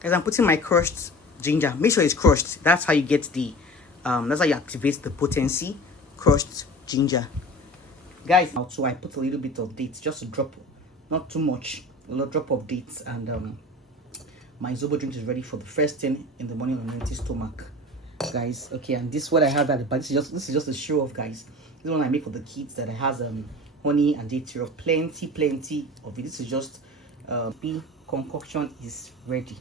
Guys, I'm putting my crushed ginger. Make sure it's crushed. That's how you get the that's how you activate the potency. Crushed ginger. Guys, so I put a little bit of dates, just a drop, not too much, a little drop of dates, and my Zobo drink is ready for the first thing in the morning on an empty stomach. Guys, okay, and this is what I have at the back. This is just a show off, guys. This is one I make for the kids that has honey and date syrup, plenty of it. This is just the concoction is ready.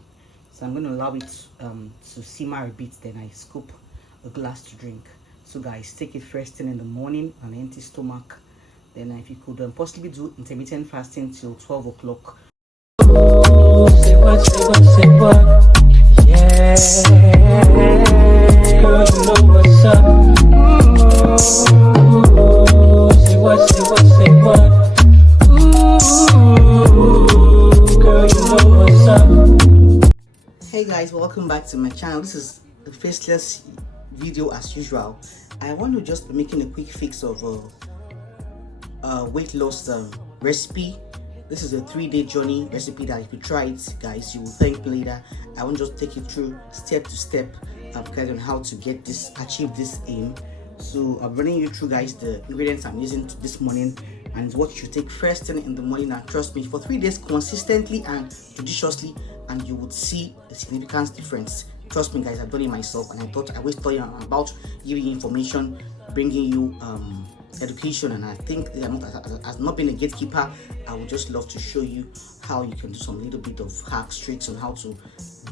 So I'm going to allow it to simmer a bit, then I scoop a glass to drink. So guys, take it first thing in the morning on an empty stomach. Then if you could possibly do intermittent fasting till 12 o'clock. Say what, yeah. Girl, you know what's up. Say what, girl, you know what's up. Hey guys, welcome back to my channel. This is a faceless video as usual. I want to just be making a quick fix of weight loss recipe. This is a 3-day journey recipe that if you try it, guys, you will thank me later. I won't just take you through step to step guys on how to get this, achieve this aim. So I'm running you through, guys, the ingredients I'm using this morning and what you should take first thing in the morning. And trust me, for 3 days consistently and judiciously, and you would see a significant difference. Trust me, guys, I've done it myself, and I thought I always tell you about giving you information, bringing you education, and I think as not being a gatekeeper, I would just love to show you how you can do some little bit of hacks, tricks on how to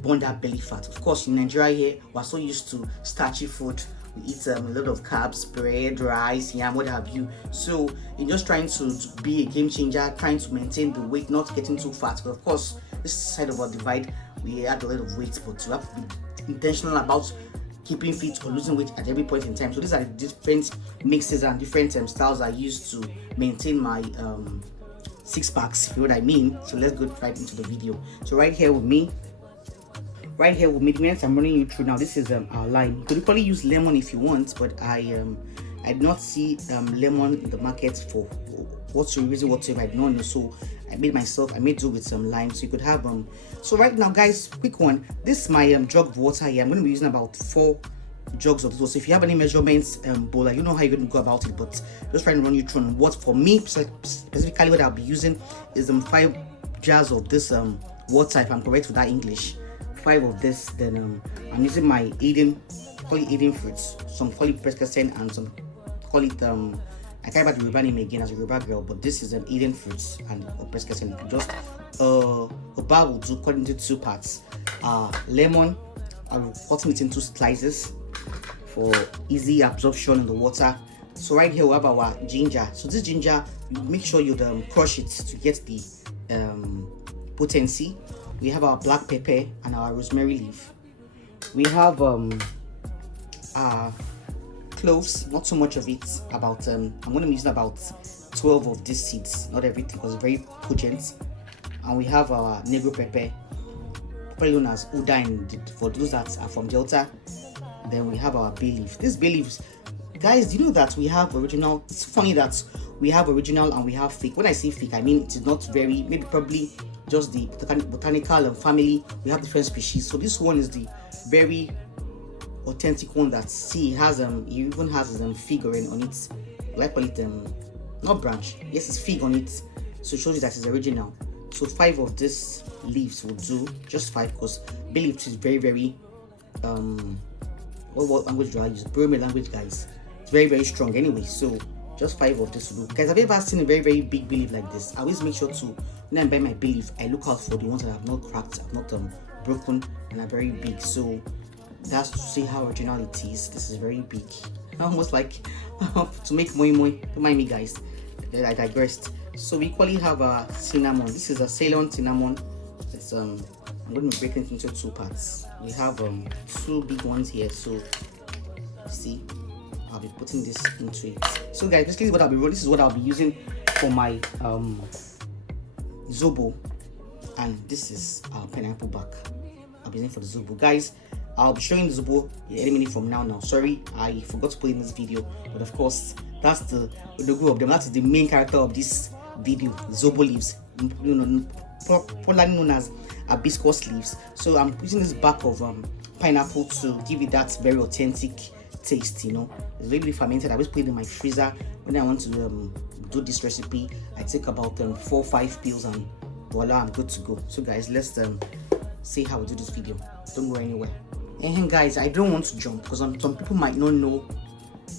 burn that belly fat. Of course, in Nigeria here, we're so used to starchy food. We eat a lot of carbs, bread, rice, yam, what have you. So you're just trying to be a game changer, trying to maintain the weight, not getting too fat. But of course, this side of our divide, we add a lot of weight, but you have to be intentional about keeping fit or losing weight at every point in time. So these are the different mixes and different styles I use to maintain my six packs, if you know what I mean. So let's go right into the video. So right here with me, the I'm running you through now, this is our lime. You could probably use lemon if you want, but I did not see lemon in the market for whatsoever reason whatsoever. I did not know, so I made do with some lime. So you could have so right now, guys, quick one, this is my jug of water here. I'm going to be using about 4 jugs of this. So if you have any measurements bowl, you know how you're going to go about it, but just trying to run you through on what for me specifically what I'll be using is 5 jars of this water, if I'm correct with that English. 5 of this. Then I'm using my Eden fruits, some call it pescacen and some call it I can't remember the Yoruba name again as a Yoruba girl, but this is Eden fruits and pescacen. Just a bar will do, cut into 2 parts. Lemon, I will cut it into slices for easy absorption in the water. So right here we have our ginger. So this ginger, you make sure you crush it to get the potency. We have our black pepper and our rosemary leaf. We have cloves, not so much of it, about I'm going to be using about 12 of these seeds, not everything because it's very potent. And we have our negro pepper, probably known as Uda for those that are from Delta. Then we have our bay leaf. These bay leaves, guys, do you know that we have original? It's funny that we have original and we have fake. When I say fake, I mean it is not very, maybe probably just the botanical family. We have different species. So this one is the very authentic one that has it even has figurine on it. I call it not branch. Yes, it's fig on it. So it shows you that it's original. So 5 of these leaves will do. Just 5 because bay leaf is very what language do I use? Burmese language, guys. It's very strong anyway. So just 5 of this will do. Guys, have you ever seen a very big bay leaf like this? I always make sure to, when I buy my bay leaf, I look out for the ones that have not cracked, have not broken, and are very big. So that's to see how original it is. This is very big, almost like to make moi. Don't mind me, guys, I digressed. So we equally have a cinnamon. This is a Ceylon cinnamon. It's I'm going to break it into 2 parts. We have 2 big ones here. So see, I'll be putting this into it. So guys, basically this is what I'll be using for my Zobo, and this is our pineapple bark I'll be using for the Zobo. Guys, I'll be showing the Zobo any minute from now. Sorry, I forgot to put in this video, but of course that's the group of them. That is the main character of this video, Zobo leaves. popularly known as hibiscus leaves. So I'm using this back of pineapple to give it that very authentic taste. You know, it's very fermented. I always put it in my freezer when I want to do this recipe. I take about 4-5 pills and voila, I'm good to go. So guys, let's see how we do this video. Don't go anywhere. And guys, I don't want to jump because some people might not know.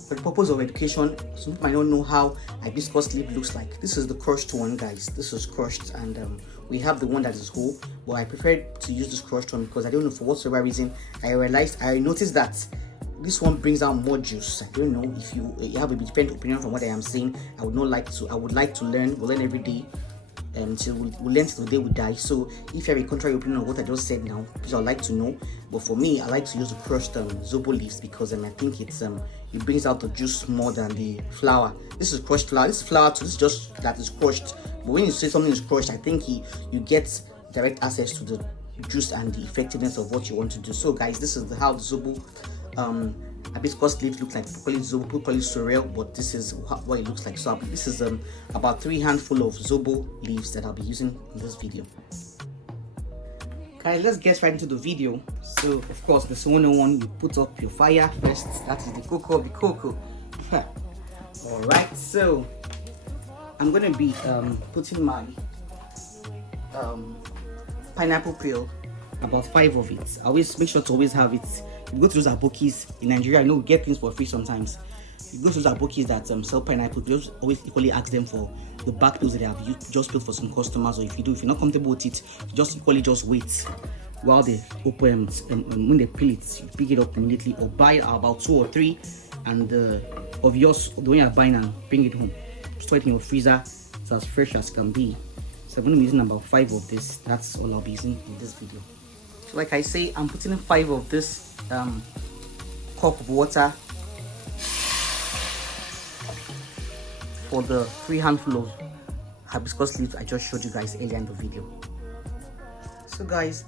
For the purpose of education, some people might not know how hibiscus leaf looks like. This is the crushed one, guys. This is crushed, and we have the one that is whole, but I prefer to use this crushed one because I don't know, for whatsoever reason, I noticed that this one brings out more juice. I don't know if you have a different opinion from what I am saying. I would like to learn. We'll learn every day till we learn till the day we die. So if you have a contrary opinion of what I just said now, please, I'd like to know. But for me, I like to use the crushed Zobo leaves because I think it brings out the juice more than the flour. This is crushed flour. This is flour too. This is just that is crushed. But when you say something is crushed, I think you get direct access to the juice and the effectiveness of what you want to do. So guys, this is how the Zobo hibiscus leaf look like. People call it Zobo, people call it sorrel, but this is what it looks like. So this is about 3 handful of Zobo leaves that I'll be using in this video. Guys, let's get right into the video. So of course, this 101, you put up your fire first. That is the cocoa of the cocoa. All right, so I'm gonna be putting my pineapple peel, about 5 of it. I always make sure to always have it. You go to those abokis in Nigeria, I know we get things for free sometimes. You go to those abokis that sell pineapple, you always equally ask them for the back peels that they have just peeled for some customers. Or if you're not comfortable with it, just wait while they open, and when they peel it, you pick it up immediately, or buy about 2 or 3 and of yours, the one you're buying, and bring it home. Store it in your freezer. It's as fresh as can be. So I'm going to be using about 5 of this. That's all I'll be using in this video. So like I say, I'm putting in 5 of this cup of water for the 3 handful of hibiscus leaves I just showed you guys earlier in the video. So guys,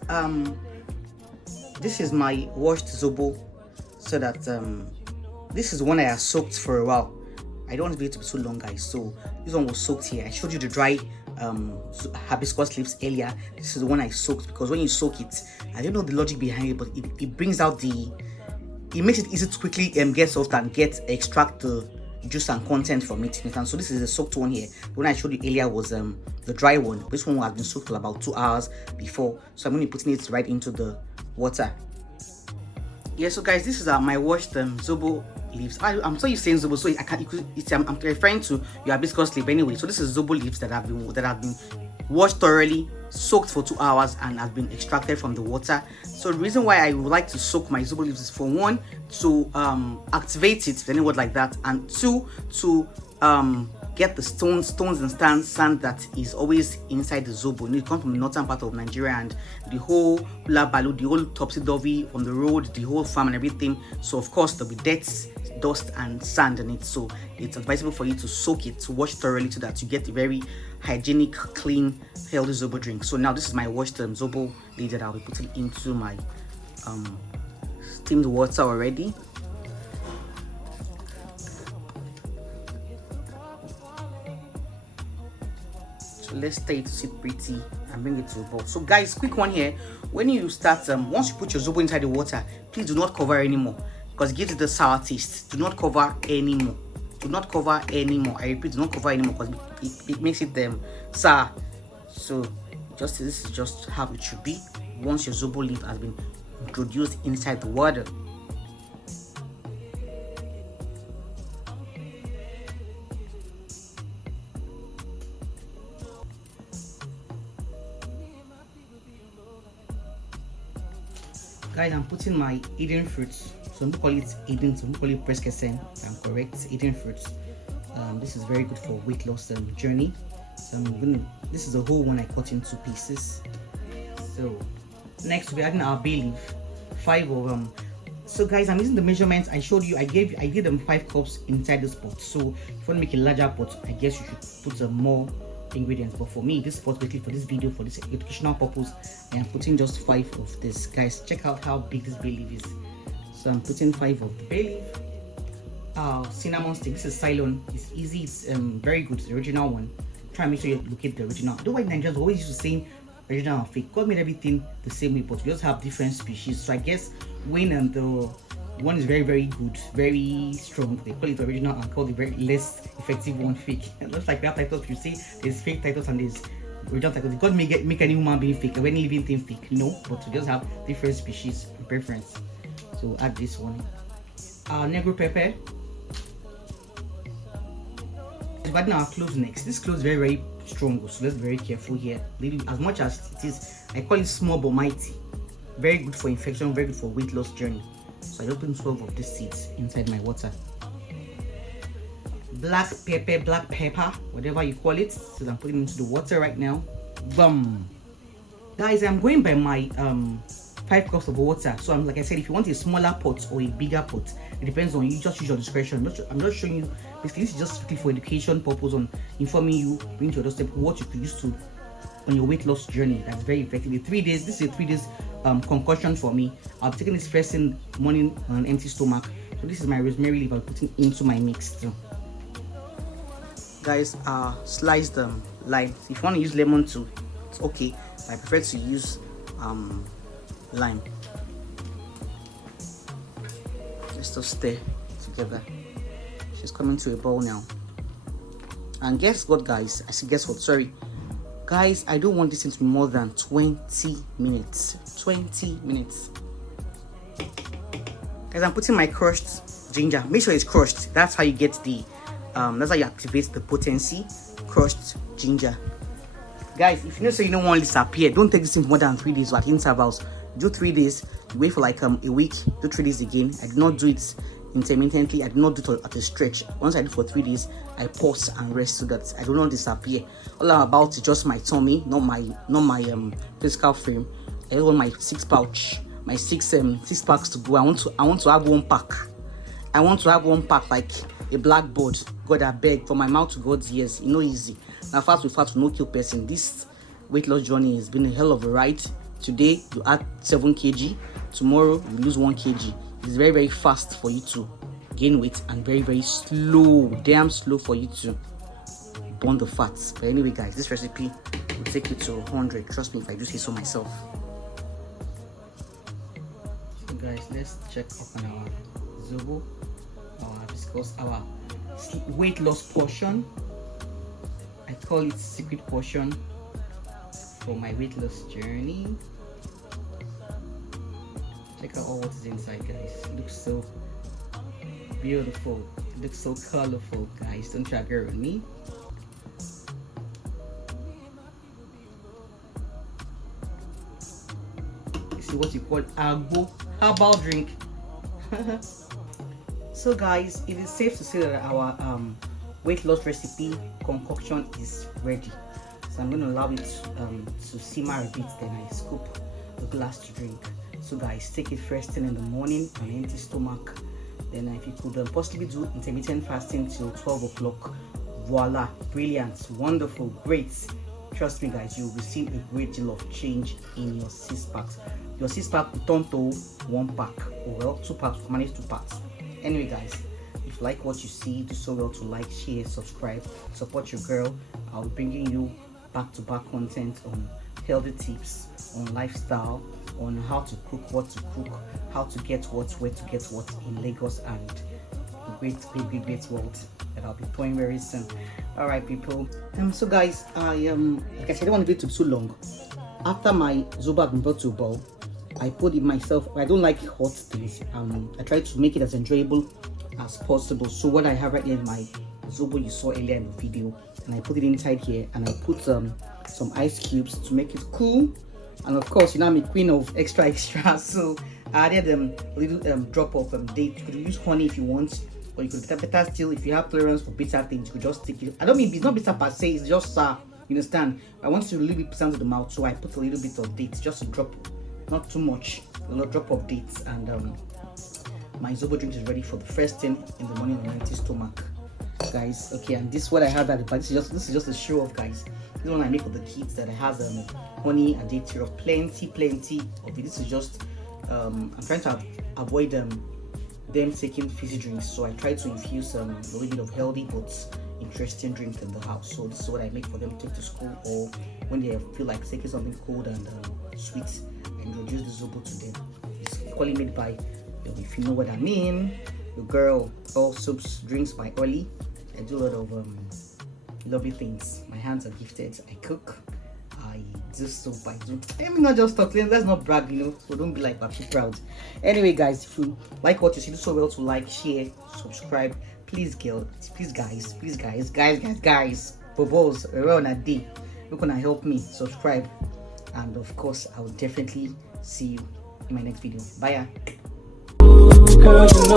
this is my washed Zobo. So that this is one I have soaked for a while. I don't want it to be too long, guys. So this one was soaked here. I showed you the dry hibiscus leaves earlier. This is the one I soaked because when you soak it, I don't know the logic behind it, but it brings out it makes it easy to quickly get soft and extract the juice and content from it. And so this is the soaked one here. The one I showed you earlier was the dry one. This one has been soaked for about 2 hours before, so I'm going to be putting it right into the water. Yeah, so guys, this is my washed Zobo leaves. I'm so used to saying Zobo, so I'm referring to your hibiscus leaf anyway. So this is Zobo leaves that have been washed thoroughly, soaked for 2 hours, and have been extracted from the water. So the reason why I would like to soak my Zobo leaves is, for one, to activate it, any word like that, and 2, to get the stones and sand that is always inside the Zobo. You know, it comes from the northern part of Nigeria, and the whole Balu, the whole topsy-turvy from the road, the whole farm and everything. So of course there'll be dirt, dust and sand in it. So it's advisable for you to soak it, to wash thoroughly, so that you get a very hygienic, clean, healthy Zobo drink. So now this is my washed Zobo leaf that I'll be putting into my steamed water already. So let's stay to sit pretty and bring it to a boil. So guys, quick one here. When you start, once you put your Zobo inside the water, please do not cover anymore, because it gives it the sour taste. Do not cover anymore. Do not cover anymore. I repeat, do not cover anymore, because it makes it sour. So this is just how it should be once your Zobo leaf has been introduced inside the water. Guys, I'm putting my Eden fruits. Some people call it Eden, some people call it Preskesen. I'm correct, Eden fruits. This is very good for weight loss journey. So this is a whole one I cut into pieces. So next we're adding our bay leaf, 5 of them. So guys, I'm using the measurements I showed you. I did them 5 cups inside this pot. So if you want to make a larger pot, I guess you should put more ingredients. But for me, this pot, basically for this video, for this educational purpose, I am putting just 5 of this. Guys, check out how big this bay leaf is. So I'm putting 5 of the bay leaf. Cinnamon stick. This is Ceylon. It's easy. It's very good. It's the original one. Try and make sure you locate the original. I don't know why Nigerians always used to say original and fake. God made everything the same way, but we just have different species. So I guess when the one is very, very good, very strong, they call it original, and call the very less effective one fake. And just like that titles, you see there's fake titles and there's original titles. God make any human being fake or any living thing fake, no, but we just have different species and preference. So add this one. Negro pepper. Dividing our cloves next. This clove is very, very strong, so let's be very careful here. As much as it is, I call it small but mighty. Very good for infection, very good for weight loss journey. So I open 12 of these seeds inside my water. Black pepper, whatever you call it. So I'm putting it into the water right now. Boom. Guys, I'm going by my 5 cups of water. So I'm like I said, if you want a smaller pot or a bigger pot, it depends on you. Just use your discretion. I'm just showing you. Basically, this is just strictly for education purpose, on informing you, bring to your doorstep what you could use to on your weight loss journey. That's very effective. In 3 days, this is a 3 days concoction for me. I've taken this first thing morning on an empty stomach. So this is my rosemary leaf I'm putting into my mix too. Guys, sliced lime. If you want to use lemon too, it's okay. I prefer to use lime. Let's just stir together. She's coming to a bowl now. And guess what, guys? I said guess what? Sorry. Guys, I don't want this thing to be more than 20 minutes. 20 minutes. Guys, I'm putting my crushed ginger. Make sure it's crushed. That's how you get the that's how you activate the potency. Crushed ginger. Guys, if you know so you don't want to disappear, don't take this thing for more than 3 days or at intervals. Do 3 days, you wait for like a week, do 3 days again. I did not do it intermittently. I did not do it at a stretch. Once I do for 3 days, I pause and rest so that I do not disappear. All I'm about is just my tummy, not my physical frame. I don't want my 6 pouch, my 6 packs to go. I want to have 1 pack. I want to have 1 pack like a blackboard. God, I beg, from my mouth to God's ears. You know, easy. Now fast with fat to no kill person. This weight loss journey has been a hell of a ride. Today you add 7 kg. Tomorrow you lose 1 kg. It's very, very fast for you to gain weight and very, very slow, damn slow for you to burn the fats. But anyway, guys, this recipe will take you to 100. Trust me if I do say so myself. So guys, let's check up on our Zobo, our Hibiscus, our weight loss portion. I call it secret portion for my weight loss journey. Check out all what is inside, guys. It looks so beautiful. It looks so colorful, guys. Don't try to agree with me. This is what you call agbo herbal drink. So guys, it is safe to say that our weight loss recipe concoction is ready. So I'm going to allow it to simmer a bit, then I scoop the glass to drink. So guys, take it first thing in the morning on an empty stomach. Then if you could possibly do intermittent fasting till 12 o'clock, voila, brilliant, wonderful, great. Trust me guys, you will see a great deal of change in your 6 packs. Your 6 pack will turn to 1 pack, or well, 2 packs, manage 2 packs. Anyway guys, if you like what you see, do so well to like, share, subscribe, support your girl. I'll be bringing you back-to-back content on healthy tips, on lifestyle, on how to cook, what to cook, how to get what, where to get what in Lagos and the great world that I'll be doing very soon. All right, people. So guys, I like I said, I don't want to be too long. After my Zobo has been brought to a bowl, I put it myself. I don't like hot things. I try to make it as enjoyable as possible. So what I have right here is my Zobo you saw earlier in the video, and I put it inside here, and I put some ice cubes to make it cool. And of course, you know I'm a queen of extra, so I added a little drop of date. You could use honey if you want, or you could better still, if you have tolerance for bitter things, you could just take it. I don't mean it's not bitter per se, it's just you understand. I want to a little bit sound to the mouth, so I put a little bit of dates, just a drop, not too much, a little drop of dates, and my Zobo drink is ready for the first thing in the morning on an empty stomach, guys. Okay, and this is what I have at the back. This is just a show off, guys. This one I make for the kids that has honey and date syrup, plenty of it. This is just I'm trying to avoid them taking fizzy drinks, so I try to infuse a little bit of healthy but interesting drink in the house. So this is what I make for them to take to school, or when they feel like taking something cold and sweet, I introduce the Zobo to them. It's equally made by, if you know what I mean, the girl. All soups drinks by Oli. I do a lot of lovely things. My hands are gifted. I cook. I do soap. I do. Let me not just talk. Let's not brag, So don't be like too proud. Anyway, guys, if you like what you see, do so well to like, share, subscribe. Please, guys, bobos around a day. You're gonna help me subscribe, and of course, I will definitely see you in my next video. Bye. Girl, you know